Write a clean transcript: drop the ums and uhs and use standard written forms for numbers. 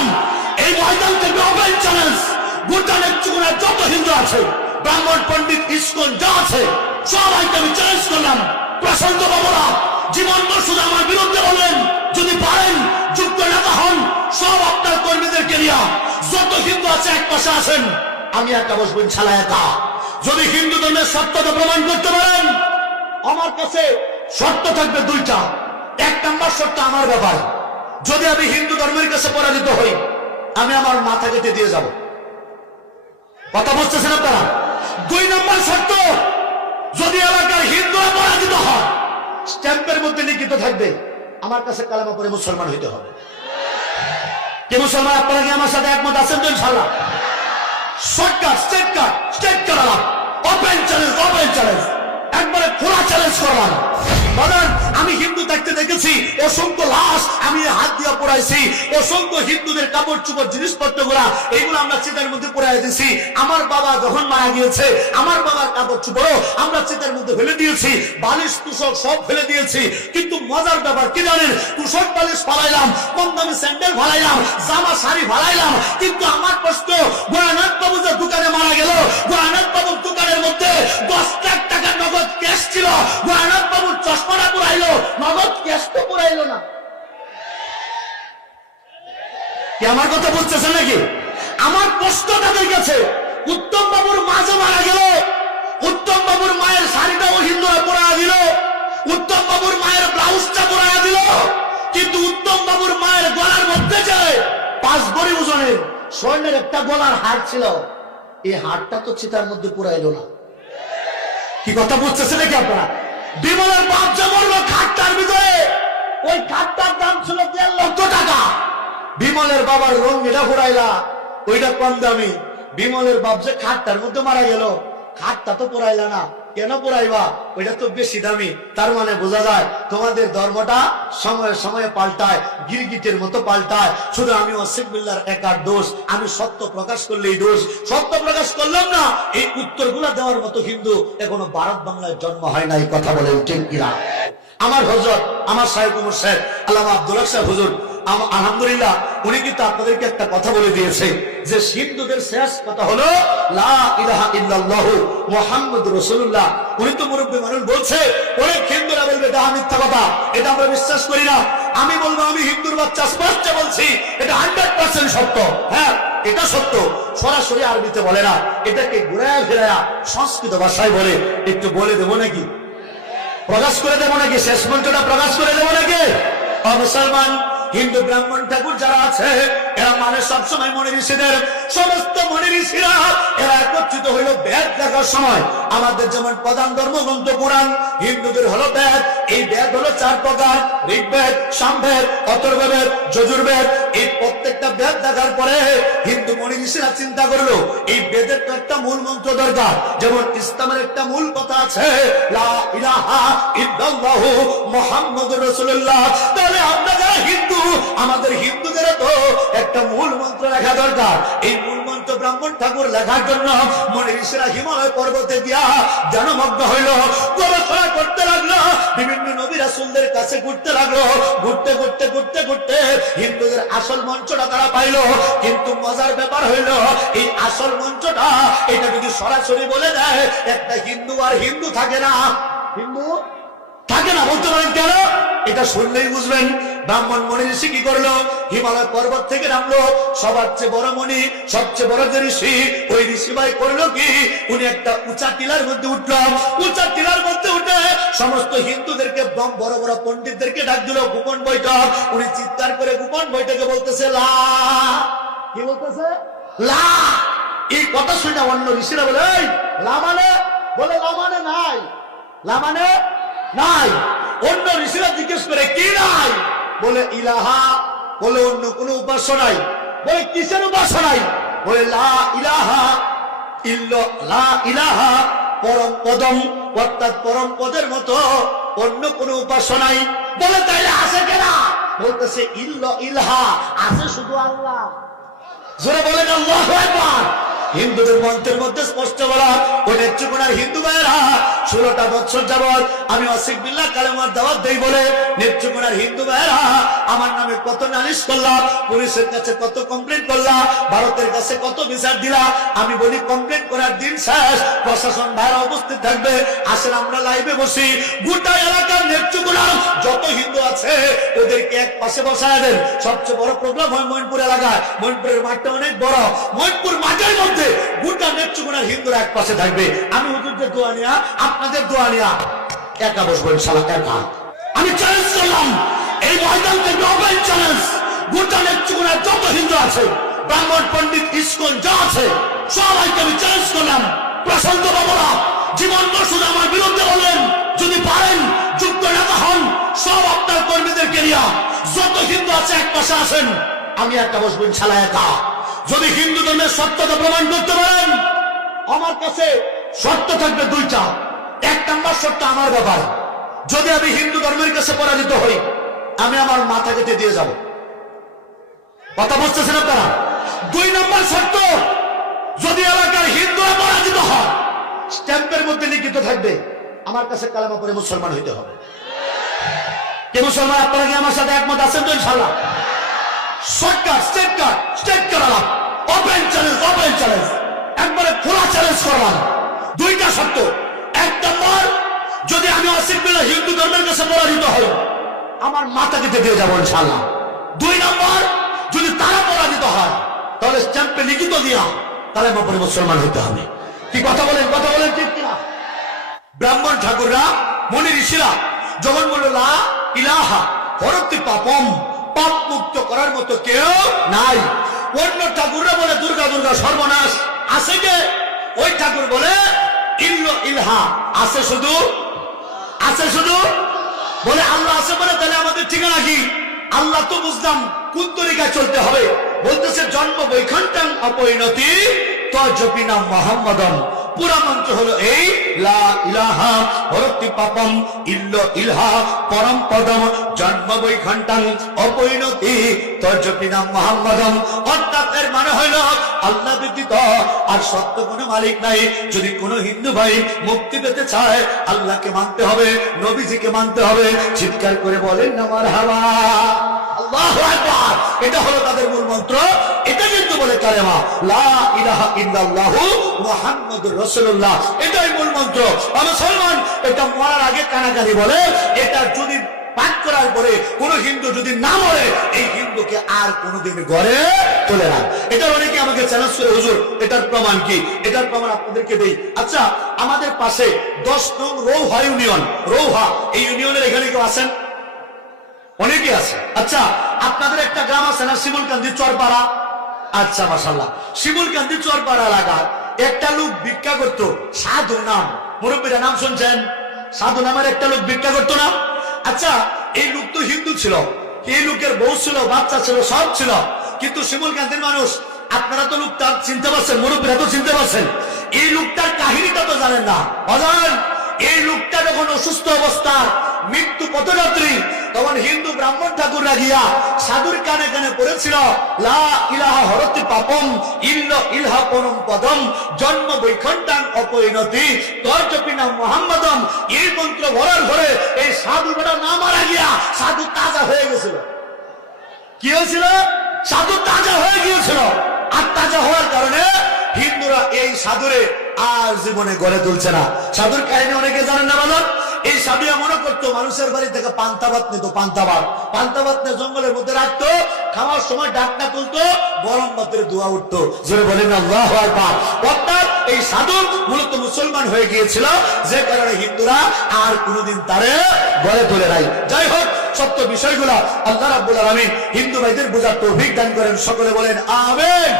দিলাম, এই ময়দান থেকে ওপেন চ্যালেঞ্জ, গোটা নেত্রকোনার যত হিন্দু আছে, ব্রাহ্মণ পণ্ডিত ইসকন যা আছে, সবাইকে আমি চ্যালেঞ্জ করলাম। প্রশান্ত বাবুরা জীবন শুধু আমার বিরুদ্ধে বললেন, যদি পারেন যুক্ত নেতা হন, সব আপনার কর্মীদেরকে নিয়ে যত হিন্দু আছে এক পাশে আসেন, আমি একটা বসবেন ছাড়া একা। যদি হিন্দু ধর্মের সত্যতা প্রমাণ করতে পারেন, আমার কাছে শর্ত থাকবে দুইটা। এক নম্বর শর্ত আমার ব্যাপার, যদি আমি হিন্দু ধর্মের কাছে পরাজিত হই, আমি আমার মাথা কেটে দিয়ে যাব। কথা বুঝতেছেন আপনারা? দুই নম্বর শর্ত, যদি এলাকার হিন্দুরা পরাজিত হয়, স্ট্যাম্পের মধ্যে লিখিত থাকবে আমার কাছে কালেমা পড়ে মুসলমান হইতে হবে। কি মুসলমান আপনারা কি আমার সাথে একমত আছেন তো? ইনশাআল্লাহ। শর্টকাট, স্টেট কাট, ওপেন চ্যালেঞ্জ, একবারে খোলা চ্যালেঞ্জ করলাম। বলেন, আমি হিন্দু থাকতে দেখেছি অসংখ্য লাশ আমি হাত দিয়ে পোড়াইছি, অসংখ্য হিন্দুদের কাপড় চোপড় জিনিসপত্র গুলা এইগুলো আমরা চিতার মধ্যে পোড়াই দিয়েছি। আমার বাবা যখন মারা গিয়েছে, আমার বাবার কাপড় চোপড়ও আমরা চিতার মধ্যে ফেলে দিয়েছি, বালিশ তুষক সব ফেলে দিয়েছি। কিন্তু মজার ব্যাপার কি জানেন? তুষক বালিশ ফালাইলাম, কম দামি স্যান্ডেল ফালাইলাম, জামা শাড়ি ফালাইলাম, কিন্তু আমার প্রশ্ন, গোয়ানাথ বাবু যে দোকানে মারা গেল, গোয়ানাথ বাবুর দোকানের মধ্যে 10 লাখ টাকা নগদ ক্যাশ ছিল, গোয়ানাথ বাবুর চশমাটা পুরাইলো, নগদ ক্যাশ তো পুরাইলো না। কি আমার কথা বুঝতেছেন নাকি? আমার প্রশ্ন তাদের কাছে, উত্তম বাবুর মা যে মারা গেল, উত্তম বাবুর মায়ের শাড়িটাও হিন্দুরা পরায়া দিল, উত্তম বাবুর মায়ের ব্লাউজটা পরায়া দিল, কিন্তু উত্তম বাবুর মায়ের গলার মধ্যে যে 5 ভরি ওজনের স্বর্ণের একটা গলার হার ছিল, এই হারটা তো চিতার মধ্যে পুরাইলো না। কি কথা বুঝতেছে নাকি আপনারা? বিমলের বাপ যে বললো খাটটার ভিতরে, ওই খাটটার দাম ছিল 1.5 লক্ষ টাকা। বিমলের বাবার রং এটা পুরাইলা, ওইটা কম দামি। বিমলের বাপ যে খাটটার মধ্যে মারা গেল, খাটটা তো পুরাইলা না, কেন পুরাইবা? ওইটা তো বেশি দামি। তার মানে বোঝা যায় তোমাদের ধর্মটা সময়ে সময়ে পাল্টায়, গিরগিটের মতো পাল্টায়। শুধু আমি ওয়াসিফ বিল্লাহর একার দোষ, আমি সত্য প্রকাশ করলেই দোষ, সত্য প্রকাশ করলাম না, এই উত্তরগুলা দেওয়ার মতো হিন্দু এখনো ভারত বাংলায় জন্ম হয় নাই। কথা বলেন ঠিক কিনা? আমার হযরত, আমার শাইখ মুর্শিদ আল্লামা আব্দুল হক সাহেব হুজুর, আলহামদুলিল্লাহ, উনি কিন্তু আপনাদেরকে একটা কথা বলে দিয়েছে যে হিন্দুদের শেষ কথা হলো লা ইলাহা ইল্লাল্লাহ মুহাম্মাদুর রাসূলুল্লাহ। উনি তো মুরব্বী মানুষ, বলছে অনেক হিন্দুরা বলবে এটা মিথ্যা কথা, এটা আমরা বিশ্বাস করি না। আমি বলবো, আমি হিন্দুর বাচ্চা, স্পষ্ট বলছি, এটা 100% সত্য। হ্যাঁ, এটা সত্য। সরাসরি আরবিতে বলে না, এটাকে ঘুরায়া ফেরায়া সংস্কৃত ভাষায় বলে। একটু বলে দেবো নাকি? প্রকাশ করে দেবো নাকি? শেষ মন্ত্রটা প্রকাশ করে দেবো নাকি? মুসলমান হিন্দু ব্রাহ্মণ ঠাকুর যারা আছে, এরা মানে সবসময় মনি ঋষিদের, সমস্ত মনি ঋষিরা এরা একত্রিত হইল বেদ দেখার সময়। আমাদের যেমন প্রধান ধর্মগ্রন্থ পুরাণ, হিন্দুদের হলো বেদ। এই বেদ হলো 4 প্রকার, ঋগ্বেদ, সামবেদ, অথর্ববেদ, যজুর্বেদ। এই প্রত্যেকটা বেদ দেখার পরে হিন্দু মনি ঋষিরা চিন্তা করলো, এই বেদের তো একটা মূল মন্ত্র দরকার। যেমন ইসলামের একটা মূল কথা আছে, লা ইলাহা ইল্লাল্লাহু মুহাম্মাদুর রাসূলুল্লাহ। তাহলে আমরা যারা হিন্দু, আমাদের হিন্দুদের তো একটা মূল মন্ত্র লেখা দরকার। এই মূল মন্ত্র ব্রাহ্মণ ঠাকুর লেখার জন্য মনি ঋষিরা হিমালয় পর্বতে গিয়া ধ্যানমগ্ন হইল, গবেষণা করতে লাগলো, বিভিন্ন নবী রাসূলদের কাছে ঘুরতে লাগলো। ঘুরতে ঘুরতে ঘুরতে ঘুরতে হিন্দুদের আসল মঞ্চটা তারা পাইল। কিন্তু মজার ব্যাপার হইল, এই আসল মঞ্চটা এটা যদি সরাসরি বলে দেয়, একটা হিন্দু আর হিন্দু থাকে না, হিন্দু থাকে না। বলতে পারেন কেন? এটা শুনলেই বুঝবেন। ব্রাহ্মণ মনি ঋষি কি করলো? হিমালয় পর্বত থেকে নামলো, সবার চেয়ে বড় মনি, সবচেয়ে বড় যে ঋষি, ওই ঋষি ভাই করলো কি, উনি একটা উঁচা টিলার মধ্যে উঠলো। উঁচা টিলার মধ্যে উঠে সমস্ত হিন্দুদেরকে, বড় বড় পণ্ডিতদেরকে ডাক দিল গোপন বৈঠক। উনি চিৎকার করে গোপন বৈঠকে বলতেছে লা। কি বলতেছে? লা। এই কথা শুনে অন্য ঋষিরা বলে, এই লা মানে? বলে লা মানে নাই, লা মানে নাই। অন্য ঋষিরা জিজ্ঞেস করে কি নাই? বলে ইলাহা। বলে অন্য কোন উপাস্য নাই। বলে কিসের উপাস্য নাই? বলে লা ইলাহা লা ইলাহা পরম পদম, অর্থাৎ পরম পদের মতো অন্য কোন উপাস্য নাই। বলে তাইলে আছে কেনা? বলতেছে ইল্লা ইলাহা, আছে শুধু আল্লাহ। জোরে বলেন আল্লাহু আকবার। হিন্দুদের মন্ত্রের মধ্যে স্পষ্ট বলা, ওই নেত্রকোনার হিন্দু ভাইয়েরা 16টা বছর যাবৎ আমি অসিক বিল্লাহ কালেমার দাওয়াত দেই বলে নেত্রকোনার হিন্দু ভাইয়েরা আমার নামে কত নালিশ করলা, পুলিশের কাছে কত কমপ্লেন করলা, ভারতের কাছে কত বিচার দিলা। আমি বলি কমপ্লেন করার দিন শেষ, প্রশাসন ভাইরা উপস্থিত থাকবে, আসেন আমরা লাইভে বসি, গোটা এলাকার নেত্রকোনার যত হিন্দু আছে ওদেরকে এক পাশে বসায় দেন। সবচেয়ে বড় প্রোগ্রাম হয় মইনপুর এলাকায়, মইনপুরের মাঠটা অনেক বড়, মইনপুর মাঠের মধ্যে গোটা নেত্রকোনার হিন্দুরা এক পাশে থাকবে। আমি হুজুরদের দোয়া নিয়া, আপনাদের দোয়া নিয়া একা বসবো ইনশাআল্লাহ, একা। আমি চ্যালেঞ্জ করলাম, এই ময়দান থেকে ওপেন চ্যালেঞ্জ, গোটা নেত্রকোনার যত হিন্দু আছে, ব্রাহ্মণ পণ্ডিত ইসকন যা আছে সবাইকে আমি চ্যালেঞ্জ করলাম, প্রশান্ত বাবুরা জীবন শুধু আমার বিরুদ্ধে বললেন, যদি পারেন যুক্ত নেতা হন, সব আপনার কর্মীদেরকে নিয়ে যত হিন্দু আছে এক পাশে আসেন, আমি একটা বসবো ইনশাআল্লাহ একা। যদি হিন্দু ধর্মের সত্যতা প্রমাণ করতে পারেন, আমার কাছে শর্ত থাকবে দুইটা। এক নম্বর শর্ত আমার ব্যাপার, যদি আমি হিন্দু ধর্মের কাছে পরাজিত হই, আমি আমার মাথা কেটে দিয়ে যাব। কথা বুঝতেছেন আপনারা? 2 নম্বর শর্ত, যদি এলাকার হিন্দুরা পরাজিত হয়, স্ট্যাম্পের মধ্যে লিখিত থাকবে আমার কাছে কালেমা পড়ে মুসলমান হইতে হবে। কে মুসলমান? আপনারা কি আমার সাথে একমত আছেন তো? ইনশাআল্লাহ। শর্টকাট, স্ট্রেট কালাম, ওপেন চ্যালেঞ্জ, একবারে খোলা চ্যালেঞ্জ করলাম। 2টা শর্ত। 1 নম্বর, যদি আমি আসিফ বিল্লাহ হিন্দু ধর্মের কাছে পরাজিত হই, আমার মাথা কেটে দিয়ে যাবো ইনশাআল্লাহ। 2 নম্বর, যদি তারা পরাজিত হয়, তাহলে স্ট্যাম্পে লিখিত দিয়া কালেমা পড়ে মুসলমান হইতে হবে। কি কথা বলেন ঠিক কিনা? ব্রাহ্মণ ঠাকুররা, মুনি ঋষিরা যখন বলল লা ইলাহা হরতি পাপম, পাপ মুক্ত করার মতো কেউ নাই। অন্য ঠাকুররা বলে দুর্গা সর্বনাশ, আছে কে? ওই ঠাকুর বলে ইল্লো ইলহা, আছে শুধু বলে আল্লাহ আছে বলে, তাহলে আমাদের ঠিকানা কি? আল্লাহ তো বুঝলাম কোন তরিকায় চলতে হবে, বলতেছে জন্ম বৈকুণ্ঠং অপরিণতি তজপিনা মুহাম্মাদম। পুরা মন্ত্র হলো এই, লা ইলাহা হরতি পাপম ইল্লো ইলহা পরম পদম জন্ম বৈকুণ্ঠং অপরিণতি তজপিনা মুহাম্মাদম। অর্থাৎ এর মানে হইল আল্লাহ ব্যতীত আর সত্য কোনো মালিক নাই। যদি কোনো হিন্দু ভাই মুক্তি পেতে চায়, আল্লাহকে মানতে হবে, নবীজিকে মানতে হবে। চিৎকার করে বলেন না মারহাবা, আল্লাহু আকবার। এটা হলো তাদের মূল মন্ত্র। এটা কিন্তু বলে কালেমা লা ইলাহা ইল্লাল্লাহু মুহাম্মাদুর রাসূলুল্লাহ, এটাই মূল মন্ত্র। মুসলমান এটা মরার আগে কানাকানি বলে, এটা যদি পাঠ করার পরে কোন হিন্দু যদি না মরে, এই হিন্দুকে আর কোনোদিন ঘরে তোলে না। এটা অনেকে আমাকে চ্যালেঞ্জ করে, হুজুর এটার প্রমাণ কি? এটার প্রমাণ আপনাদেরকে দেই। আচ্ছা, আমাদের পাশে 10 নং রৌহা ইউনিয়ন, রৌহা এই ইউনিয়নের এখানে কেউ আছেন? অনেকে আছে। আচ্ছা, আপনাদের একটা গ্রাম আছে না শিমুলকান্দি চরপাড়া? আচ্ছা মাশাআল্লাহ, শিমুলকান্দি চরপাড়া এলাকার একটা লোক ভিক্ষা করতো, সাধু নাম, মুরব্বীরা নাম শুনছেন? সাধু নামের একটা লোক ভিক্ষা করতো না? আচ্ছা, এই লোক তো হিন্দু ছিল, এই লোকের বউ ছিল, বাচ্চা ছিল, সব ছিল, কিন্তু শিমুলকান্দির মানুষ, আপনারা তো লোকটা চিনতে পারছেন, মুরব্বীরা তো চিনতে পারছেন, এই লোকটার কাহিনীটা তো জানেন না। অজান, এই লোকটা যখন অসুস্থ অবস্থা, মৃত্যু পথযাত্রী, তখন হিন্দু ব্রাহ্মণ ঠাকুররা গিয়া সাধুর কানে কানে পড়েছিল লা ইলাহা হরতি পাপম ইল্লো ইলহা পরম পদম জন্ম বৈকুণ্ঠং অপরিণতি তর্জপিনা মুহাম্মাদম। এই মন্ত্র ভরার ঘরে এই সাধু বেটা না মারা গিয়া সাধু তাজা হয়ে গেছিল। কি হয়েছিল? সাধু তাজা হয়ে গিয়েছিল। আর তাজা হওয়ার কারণে হিন্দুরা এই সাধুরে আর জীবনে গড়ে তুলছে না। সাধুর কাহিনী অনেকে জানেন না বলেন। এই সাধুরা মনে করতো মানুষের বাড়ি থেকে পান্তা ভাত নিত, পান্তা ভাত নিয়ে জঙ্গলের মধ্যে রাখতো, খাওয়ার সময় ডাকনা তুলতো, গরম ভাতের ধোঁয়া উঠতো। জোরে বলেন আল্লাহু আকবার। অর্থাৎ এই সাধু মূলত মুসলমান হয়ে গিয়েছিল, যে কারণে হিন্দুরা আর কোনোদিন তারে গড়ে তোলে নাই। যাই হোক, সত্য বিষয়গুলা আল্লাহ রাব্বুল আলামিন হিন্দু ভাইদের বোঝার তৌফিক দান করেন। সকলে বলেন আমিন।